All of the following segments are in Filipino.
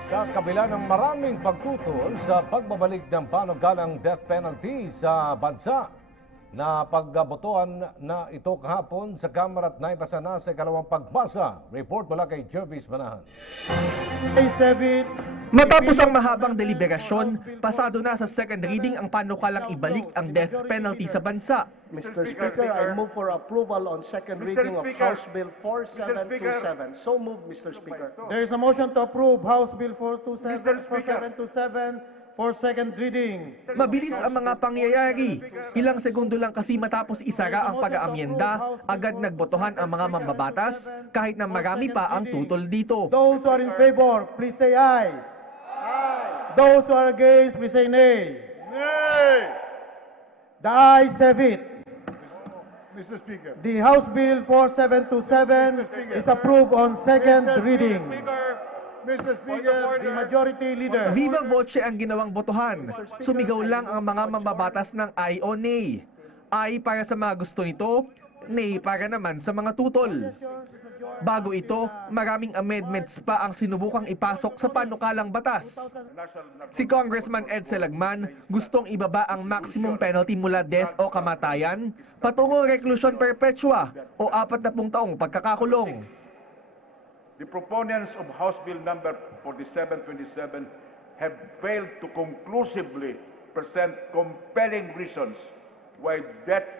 Sa kabila ng maraming pagtutol sa pagbabalik ng panukalang death penalty sa bansa, na pagbotohan na ito kahapon sa Kamara at naipasa na sa ikalawang pagbasa. Report mula kay Jervis Manahan. Matapos ang mahabang deliberasyon, pasado na sa second reading ang panukalang ibalik ang death penalty sa bansa. Mr. Speaker, I move for approval on second reading of House Bill 4727. So moved, Mr. Speaker. There is a motion to approve House Bill 4727 for second reading. Mabilis ang mga pangyayari. Ilang segundo lang kasi matapos isara ang pag-aamyenda, agad nagbotohan ang mga mambabatas kahit na marami pa ang tutol dito. Those who are in favor, please say aye. Aye. Those who are against, please say nay. Nay! The ayes have it. Mr. Speaker. The House Bill 4727 is approved on second reading. Mr. Speaker. The majority leader. Viva voce ang ginawang botohan. Sumigaw lang ang mga mambabatas ng aye o nay. Aye para sa mga gusto nito, nay para naman sa mga tutol. Bago ito, maraming amendments pa ang sinubukang ipasok sa panukalang batas. Si Congressman Ed Selagman gustong ibaba ang maximum penalty mula death o kamatayan patungo reclusion perpetua o 40 taong pagkakakulong. The proponents of House Bill number 4727 have failed to conclusively present compelling reasons why death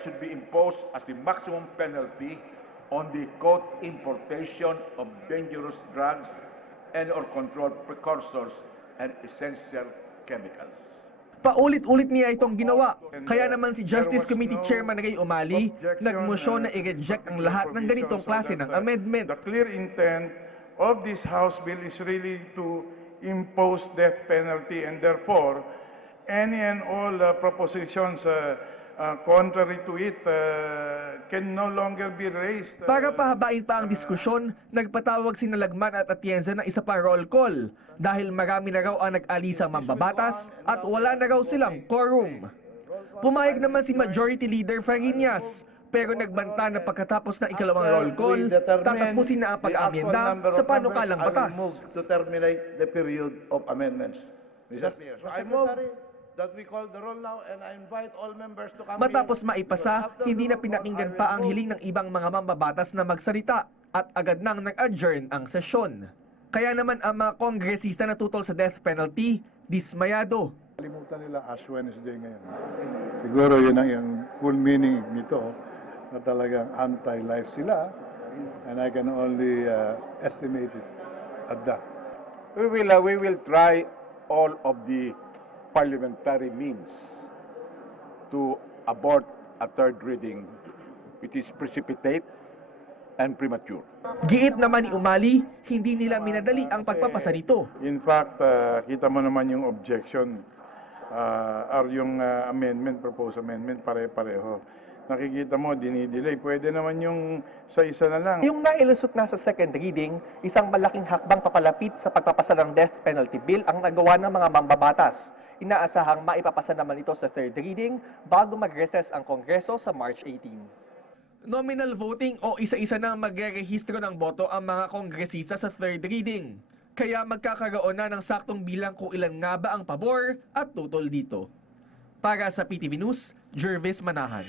should be imposed as the maximum penalty on the quote importation of dangerous drugs and or controlled precursors and essential chemicals. Paulit-ulit niya itong ginawa. Kaya naman si Justice Committee Chairman Ray Umali nagmosyon na i-reject ang lahat ng ganitong klase ng amendment. The clear intent of this House Bill is really to impose death penalty, and therefore any and all propositions contrary to it can no longer be raised. Para pahabain pa ang diskusyon, nagpatawag si Nalagman at Atienza ng isa pa roll call dahil marami na raw ang nag-alisang mambabatas at wala na raw silang quorum. Pumayag naman si Majority Leader Fariñas pero nagbanta na pagkatapos ng ikalawang roll call, tatapusin na ang pag-amyenda sa panukalang batas. To terminate the period of amendments. Mr. Speaker, so I move that we call the roll now and I invite all members to come. Matapos maipasa, hindi na pinakinggan pa ang hiling ng ibang mga mambabatas na magsalita at agad nang nag-adjourn ang sesyon. Kaya naman ang mga kongresista na tutol sa death penalty, dismayado. Kalimutan nila Ash Wednesday ngayon. Siguro yun ang yung full meaning nito na talagang anti-life sila, and I can only estimate it at that. We will try all of the parliamentary means to abort a third reading which is precipitate and premature. Giit naman ni Umali, hindi nila minadali ang pagpapasa nito. In fact, kita mo naman yung objection or yung proposed amendment, pare-pareho. Nakikita mo, dinidelay. Pwede naman yung sa isa na lang. Yung nailusot na sa second reading, isang malaking hakbang papalapit sa pagpapasa ng death penalty bill ang nagawa ng mga mambabatas. Inaasahang maipapasa naman ito sa third reading bago mag-recess ang Kongreso sa March 18. Nominal voting o isa-isa nang magre-rehistro ng boto ang mga kongresista sa third reading. Kaya magkakaroon na ng saktong bilang kung ilan nga ba ang pabor at tutol dito. Para sa PTV News, Jervis Manahan.